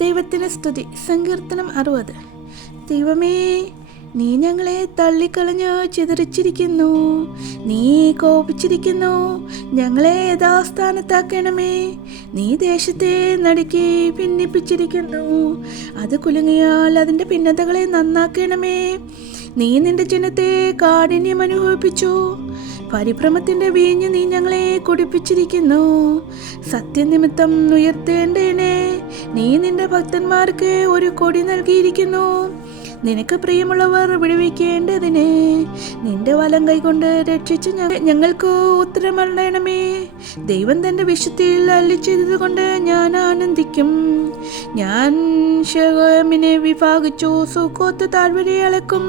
ദൈവത്തിന് സ്തുതി. സങ്കീർത്തനം 60. ദൈവമേ, നീ ഞങ്ങളെ തള്ളിക്കളഞ്ഞ് ചിതറിച്ചിരിക്കുന്നു. നീ കോപിച്ചിരിക്കുന്നു. ഞങ്ങളെ യഥാസ്ഥാനത്താക്കണമേ. നീ ദേശത്തെ നടുക്കി ഭിന്നിപ്പിച്ചിരിക്കുന്നു. അത് കുലുങ്ങിയാൽ അതിൻ്റെ ഭിന്നതകളെ നന്നാക്കണമേ. നീ നിന്റെ ജനത്തെ കാഠിന്യം അനുഭവിപ്പിച്ചു. പരിഭ്രമത്തിൻ്റെ വീഞ്ഞ് നീ ഞങ്ങളെ കുടിപ്പിച്ചിരിക്കുന്നു. സത്യനിമിത്തം ഉയർത്തേണ്ടേനെ. നീ നിന്റെ ഭക്തന്മാർക്ക് ഒരു കൊടി നൽകിയിരിക്കുന്നു. നിനക്ക് പ്രിയമുള്ളവർ വിടുവിക്കേണ്ടതിന് നിന്റെ വലം കൈകൊണ്ട് രക്ഷിച്ച് ഞങ്ങൾക്ക് ഉത്തരമരണമേ. ദൈവം തൻ്റെ വിശുദ്ധിയിൽ അരുളിച്ചെയ്തത് കൊണ്ട് ഞാൻ ആനന്ദിക്കും. ഞാൻ ശെഖേമിനെ വിഭാഗിച്ചു, സുക്കോത്ത് താഴ്വരയെ അളക്കും.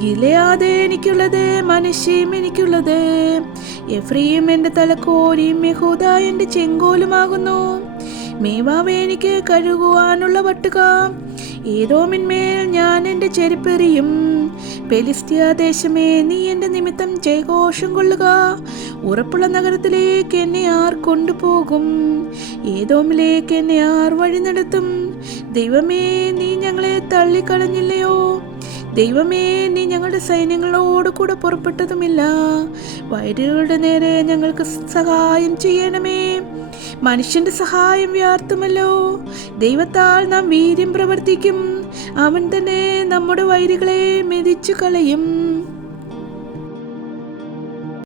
ഗിലെയാദ് എനിക്കുള്ളത്, മനശ്ശെയും എനിക്കുള്ളത്. എഫ്രയീം എൻ്റെ തലക്കോരിയും യഹൂദ എൻ്റെ ചെങ്കോലുമാകുന്നു. മേവാവ് എനിക്ക് കഴുകുവാനുള്ള വട്ടുക. ഏദോമിന്മേൽ ഞാൻ എൻ്റെ ചെരുപ്പെറിയും. ഫെലിസ്ത്യ ദേശമേ, നീ എൻ്റെ നിമിത്തം ജയഘോഷം കൊള്ളുക. ഉറപ്പുള്ള നഗരത്തിലേക്ക് എന്നെ ആർ കൊണ്ടുപോകും? ഏദോമിലേക്ക് എന്നെ ആർ വഴി നടത്തും? ദൈവമേ, നീ ഞങ്ങളെ തള്ളിക്കളഞ്ഞില്ലയോ? ദൈവമേ, നീ ഞങ്ങളുടെ സൈന്യങ്ങളോട് കൂടെ പുറപ്പെട്ടതുമില്ല. വൈരികളുടെ നേരെ ഞങ്ങൾക്ക് സഹായം ചെയ്യണമേ. മനുഷ്യന്റെ സഹായം വ്യാർത്ഥമല്ലോ. ദൈവത്താൽ നാം വീര്യം പ്രവർത്തിക്കും. അവൻ തന്നെ നമ്മുടെ വൈരികളെ മെതിച്ചു കളയും.